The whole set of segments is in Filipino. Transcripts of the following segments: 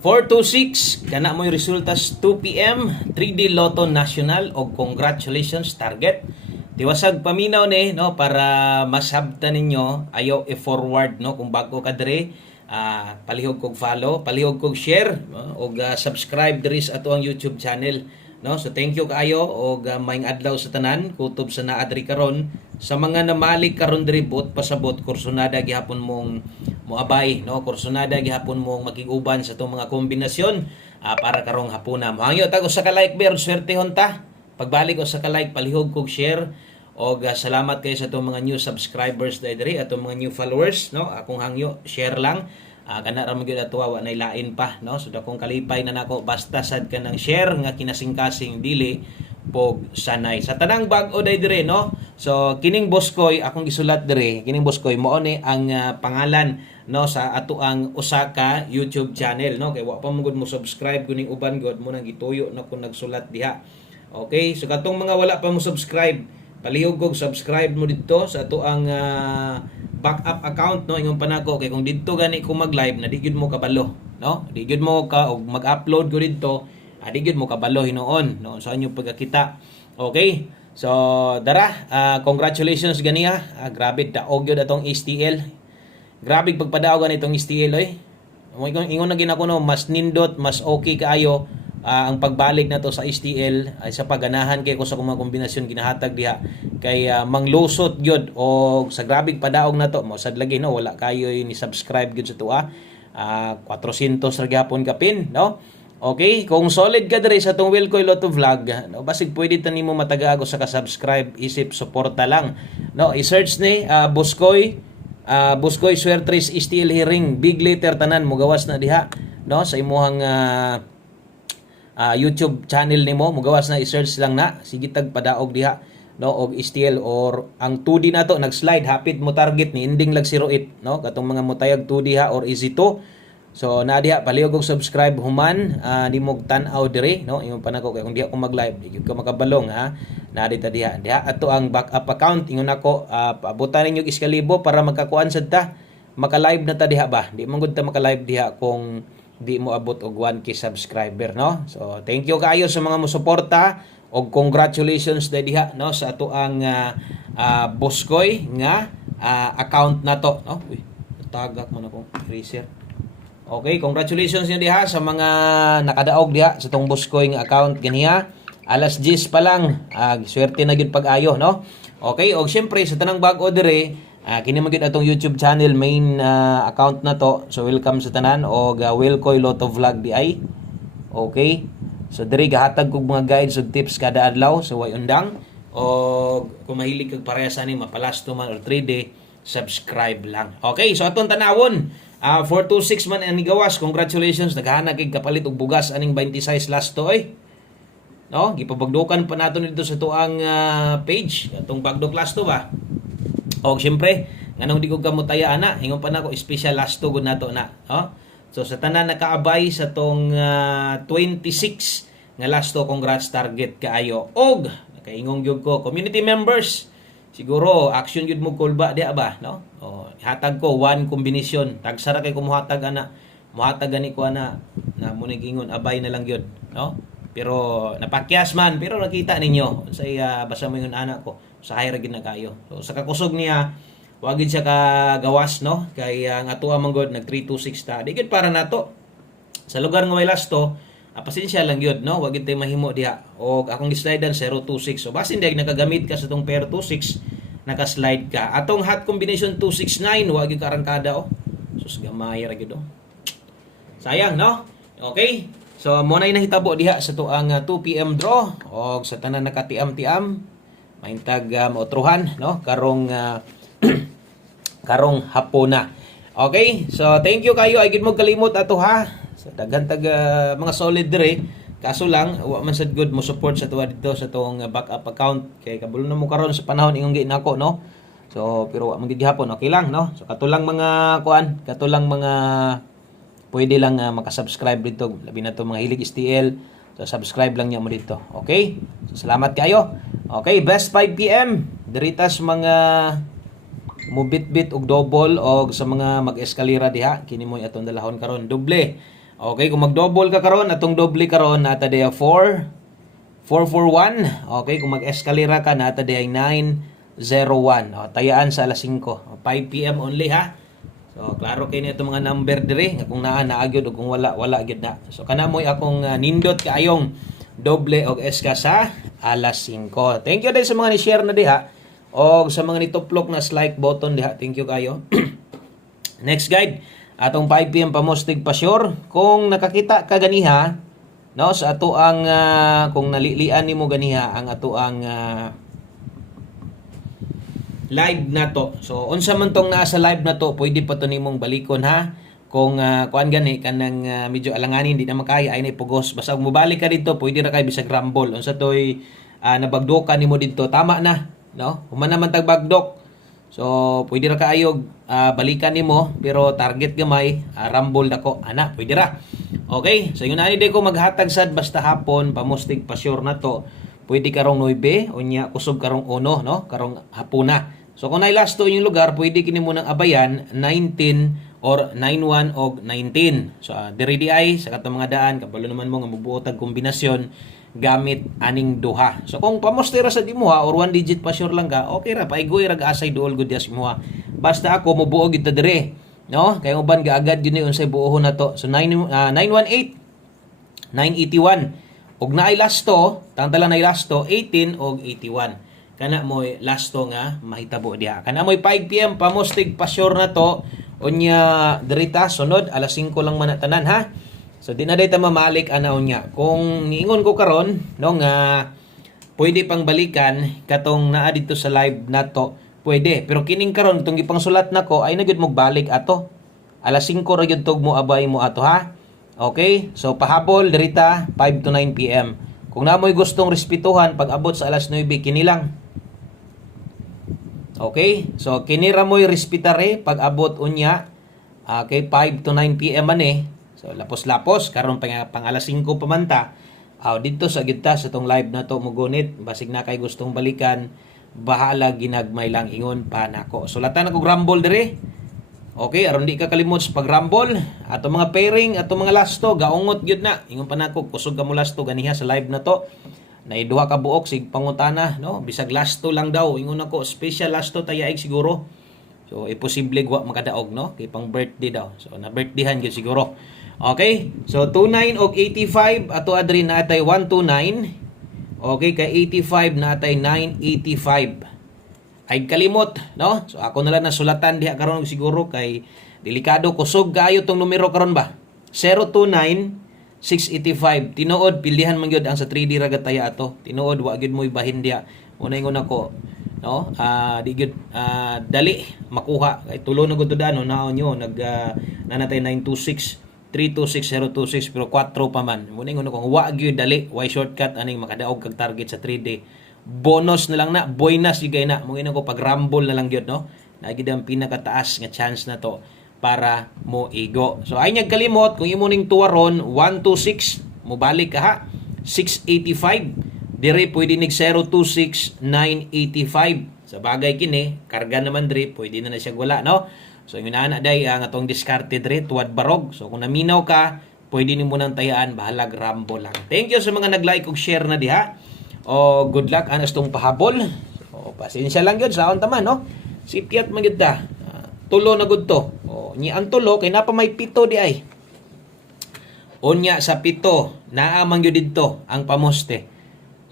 426 kana mo yung resulta sa 2 PM 3D Lotto National og congratulations target. Tiwasag paminaw ni no para masabtan ninyo ayo i-forward no kung bago ka dire palihog kog follow, palihog kog share og subscribe diri sa ato ang YouTube channel no. So thank you kaayo og maayong adlaw sa tanan kutob sa naa diri karon sa mga namalig karon diri bot pasabot kursonada gihapon mong moabay no, kursonada gihapon mong makiguban sa itong mga kombinasyon para karong hapuna. Mohangyo tag usa ka like ber swertehon ta. Pagbalik usa ka like palihog kog share og salamat kayo sa itong mga new subscribers diri atong mga new followers no. Akong hangyo share lang kana ra magyud ato wa nay lain pa no. So dakong kalipay na nako basta sad ka ng share nga kinasing-kasing dili pog sanay sa tanang bag-o dire no. So kining Boskoy akong gisulat dire, kining Boskoy mao ni ang pangalan no sa ato ang usa ka YouTube channel no. Kay wa pa mo gud mo subscribe kuning uban gud mo nang gituyo na kun nagsulat diha. Okay, so katong mga wala pa mo subscribe, palihog kog subscribe mo dito sa ato ang backup account no. Ingon pa nako kay kung didto gani ko mag-live na di gyud mo kabalo no. Di gyud mo ka og mag-upload ko didto di gyud mo kabalo hinuon no sa inyo pagkakita. Okay, so dara congratulations ganiya. Grabe daog gyud atong STL, grabe pagpadaog ganitong STL oy. Ingon na ginako no, mas nindot, mas okay kaayo ang pagbalik na to sa STL ay sa pagganahan kay ko sa mga kombinasyon ginahatag diha kay manglusot gyud og sa grabe padaog na to mo sad lagi no. Wala kayo ni subscribe gyud sa tuwa 400 ra gyapon kapin no. Okay, kung solid ka diri sa tong Wilcoy Lotto Vlog, no, basig pwede ta nimo matagago sa ka-subscribe isip suporta lang. No, i-search ni Boskoy Swertres STL Hearing, big letter tanan mo gawas na diha, no, sa imuhang YouTube channel nimo, mo gawas na i-search lang na, sige tag padaog diha, no, og STL or ang 2D na to nag-slide hapit mo target ni ending lag 08, no, katong mga mutayag 2D ha or easy to. So na diha palihog og subscribe human di mo tan-aw diri no. Ingon pa nako kay kung diha ko mag-live di ka makabalong ha. Na dita diha ato ang backup account. Ingon nako paabutan ninyo iskalibo para magkakuan sad ta. Maka-live na ta diha ba. Di man gud ta maka-live diha kung di mo abot og 1K subscriber no. So thank you kaayo sa mga mosuporta og congratulations diha no sa ato ang Boskoy nga account na to no. Uy, tagak man akong eraser. Okay, congratulations nyo diha sa mga nakadaog diha sa tong Boskoy nga account ganiya. Alas 10 pa lang, swerte na gyud pag-ayo no. Okay, og syempre sa tanang bag-o dire, kini man gyud atong YouTube channel main account na to. So welcome sa tanan og Wilcoy Lotto Vlog di ay. Okay. So dire gahatag kog mga guides ug tips kada adlaw so way undang. Og kung mahilig kag parehas ani mapalasto man or 3D, subscribe lang. Okay, so atong tanawon 426 man ang gawas. Congratulations, naghana kay kapalit og bugas aning 26 last to oy. No, gipabagdukan pa nato dito sa tuang page atong bagdok last to ba. Og syempre, nganong di ko kamutaya ana, hingon pa nako special last to gud nato na. No? So sa tanan nakaabay sa tong 26 nga last to, congrats target kaayo. Og nakaingong gyud ko community members. Siguro action yun mo kulba di ba no. Hatag ko one combination tagsara kay kumuhatag ana muhatag gani ko ana na mo ingon abay na lang yun no. Pero napakyas man pero nakita ninyo say basta mo ingon ana ko sa high gid na kayo. So sa kakusog niya wa gid siya kagawas no kay ang ato man god nag 326 ta di gid para nato sa lugar nga may lasto. Pasensya lang yun, no? Wag ito mahimo diha. O akong slidean 026. So basin dahil nakagamit ka sa itong pair 26, nakaslide ka. Atong hot combination 269, wag yung karangkada, oh. Sus, gamay ra gyud, oh. Sayang, no? Okay. So mo na nahitabo diha sa tuang 2 PM draw o sa tanan nakatiam-tiam. Maintag mautruhan, no? Karong karong hapona. Okay? So thank you kayo. Ay gid mo kalimot ato ha. So daghan tag mga solid dire. Kaso lang wa man sad good mo support sa tuwa dito sa tong backup account kay kabulo na mo karon sa panahon ingong ginako no. So pero wa man gid hapon okay lang no. So katulang mga katulang mga pwede lang makasubscribe dito labi na to mga hilig STL. So subscribe lang niyo mo dito. Okay? So salamat kayo. Okay, best 5 PM diritas mga mo bit-bit og double og sa mga mag-eskalera diha kini mo atong dalahon karon doble. Okay, kung mag-double ka karon, atong doble karon nata diya 441. Okay, kung mag-eskalera ka nata diya 901. Tayaan sa alas 5. 5 PM only ha. So klaro kay ni itong mga number dire nga kung naa gyud o kung wala gyud na. So kana mo'y akong nindot kaayong doble og eska sa alas 5. Thank you din sa mga ni-share na diha o sa mga nituplok na like button diha. Thank you kayo. Next guide, atong 5 PM pamostig pa sure. Kung nakakita ka ganiha no sa ato ang kung nalilian nimo ganiha ang ato ang live na to. So unsa man tong naa sa live na to, pwede pa to nimong balikon ha. Kung kuan gani kanang medyo alanganin di na makaya ay na ipugos. Basta kung mobalik ka dito, pwede ra kay bisag rumble. Unsa toy nabagdokan nimo dito, tama na, no? Human naman tag bagdok. So pwede ra kaayog balikan nimo pero target gamay, rumble dako. Ana, pwede ra. Okay, so yun ani day ko maghatag sad basta hapon pamustig pa sure na to. Pwede karong 9 unya kusog karong 1 no, karong hapuna. So kung nailasto yung lugar, pwede kini mo nang abayan 19 or 91 og 19. So diri di ay sa katong mga daan kabalo naman mo nga mabuo tag kombinasyon gamit aning duha. So kung pamoste ra sa dimuha or 1 digit pa sure lang ka, okay ra paigoy ra asay duol gud dias imuha. Basta ako mobuo gid ta dire, no? Kay uban gaagad gyud ni unsay buohon nato. So 918 981 og naay lasto, tangtala naay lasto 18 og 81. Kana mo'y lasto nga mahitabo diha. Kana mo'y 5 PM pamostig pa sure na to. Unya dirita sunod alas 5 lang man na tanan ha. So di na day ta mamalik ana unya. Kung niingon ko karon no nga pwede pang balikan katong naa dito sa live nato, pwede. Pero kining karon tong gipangsulat nako ay nagyud mo balik ato. Alas 5 ra gyud tog mo abay mo ato ha. Okay? So pahabol dirita 5 to 9 PM. Kung namoy gustong respetuhan pag abot sa alas 9 kini lang. Okay? So kinira mo'y respetare pag abot unya okay 5 to 9 PM man eh. So lapos-lapos karon pang alas 5 pa man ta. Dito sa gitna sa tong live na to mugunit basig na kay gustong balikan bahala ginagmay lang ingon pa nako. Sulatan ako rumble dire. Okay, aron di ka kalimot sa pag-rumble. Ato mga pairing, ato mga lasto, gaungot gyud na. Ingon pa nako, kusog ka mo lasto ganiha sa live na to. Naiduha ka buok sig pangutana, no? Bisag lasto lang daw. Ingon nako, special lasto tayaig siguro. So, imposible wa makadaog, no? Kay pang birthday daw. So, na birthdayhan gyud siguro. Okay? So, 29 og 85 ato adri natay 129. Okay, kay 85 natay 985. Ay kalimot, no? So ako na lang nasulatan diha karon siguro kay delikado kusog kaayo tong numero karon ba. 029-685. Tinuod pilihan man gyud ang sa 3D ra gataya ato. Tinuod wa gyud mo ibahin diha. Una ingon ako, no? Di gyud dali makuha kay tulo na gud dano naon nyo nanatay 926-326-026 pero 4 pa man. Muna ingon ako wa gyud dali, why shortcut aning makadaog kag target sa 3D. Bonus na lang na, bonus gigay na. Mungin ko pag rumble na lang gyud no. Nagid ang pinakataas nga chance na to para mo igo. So ay nyag kalimot kung imo ning tuwaron 126 mo balik ka ha 685 dire pwede nig 026 985 sa bagay kini karga naman dire pwede na siya wala no. So yun na day ang atong discarded dire tuwad barog. So kung naminaw ka pwede nimo nang tayaan bahalag rumble lang. Thank you sa mga nag-like ug share na diha. Good luck anas tong pahabol. Pasensya lang gyud sa taman no. Sipiat man gyud ta. Tulo na gud to. Ni ang tulo kay napa may pito di ay. Unya sa pito naa man gyud didto ang pamoste.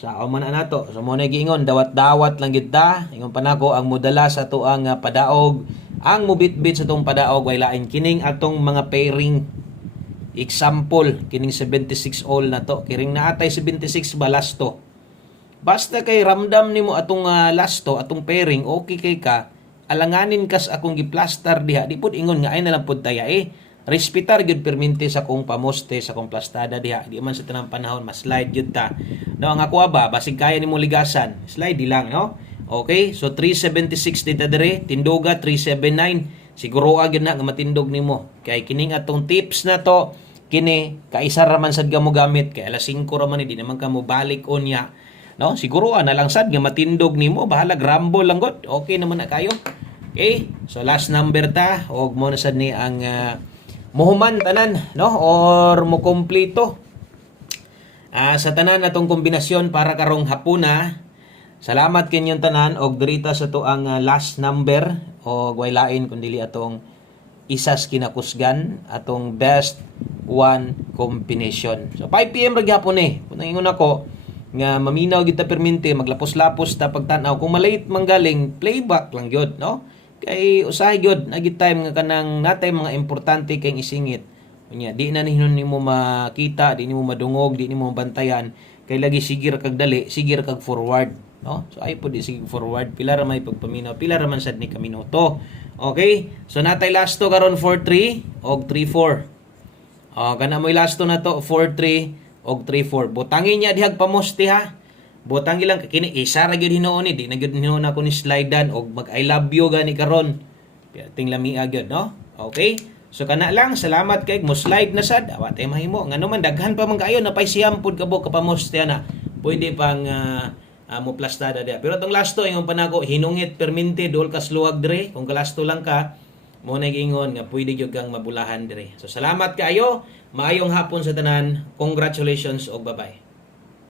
Sa man nato. So mo na giingon dawat-dawat lang gyud ta. Ingon pa nako ang modala sa to ang padaog. Ang mubitbit sa tong padaog way lain kining atong mga pairing. Example kining 76 all na to. Kiring naatay 76 balasto. Basta kay ramdam nimo atong lasto, atong pairing, okay kay ka, alanganin kas akong giplaster diha, di pud ingon nga ay na lang pud taya respetar gyud permente sa kong pamoste sa kong plastada diha. Di man sa tanang panahon mas slide gyud ta. No, ang ako ba basig kaya nimo ligasan, slide di lang no. Okay? So 376 dita dire, tindoga 379. Siguro gyud na nga matindog nimo. Kay kining atong tips na to, kini kaisa ra man sad mo gamit kay alas 5 ra man di naman ka mo balik unya. No, siguro na lang sad nga matindog nimo bahala rumble lang gud. Okay naman na kayo. Okay? So last number ta og mo na sad ni ang muhuman tanan, no, or mo kompleto sa tanan natong kombinasyon para karong hapuna. Salamat kinyong tanan og dirita sa to ang last number o way lain kun dili atong isas kinakusgan atong best one combination. So 5 PM ra gyapon kung ingon ako nga maminaw gid ta permente maglapos-lapos ta pagtan-aw kung malate manggaling playback lang gyud, no? Kay usahay gyud nagi time nga kanang natay mga importante kay isingit. Unya di na nimo makita, di nimo madungog, di nimo bantayan kay lagi sigir kag dali, sigir kag forward, no? So ay pud sige forward pila ra may pagpaminaw, pila ra man sad ni ka minuto. Okay? So natay last to karon 4-3 og 3-4. Kana mo'y last to na to 4-3 og 3-4. Butangin niya dihag pamoste ha. Butangi lang kini isa ra gyud hinuon di na gyud hinuon ako ni slidean og mag I love you gani karon. Ting lami gyud, no? Okay? So kana lang, salamat kay mo slide na sad. Wa tay mahimo ngano man daghan pa man kaayo napay siyam pud kabo kapamoste na. Pwede pang mo plastada dia. Pero tong lasto ingon pa nako hinungit permente dol ka sluwag dire. Kung kalasto lang ka mo na gingon nga pwede gyud kang mabulahan dire. So salamat kaayo. Maayong hapon sa tanan. Congratulations og bye-bye.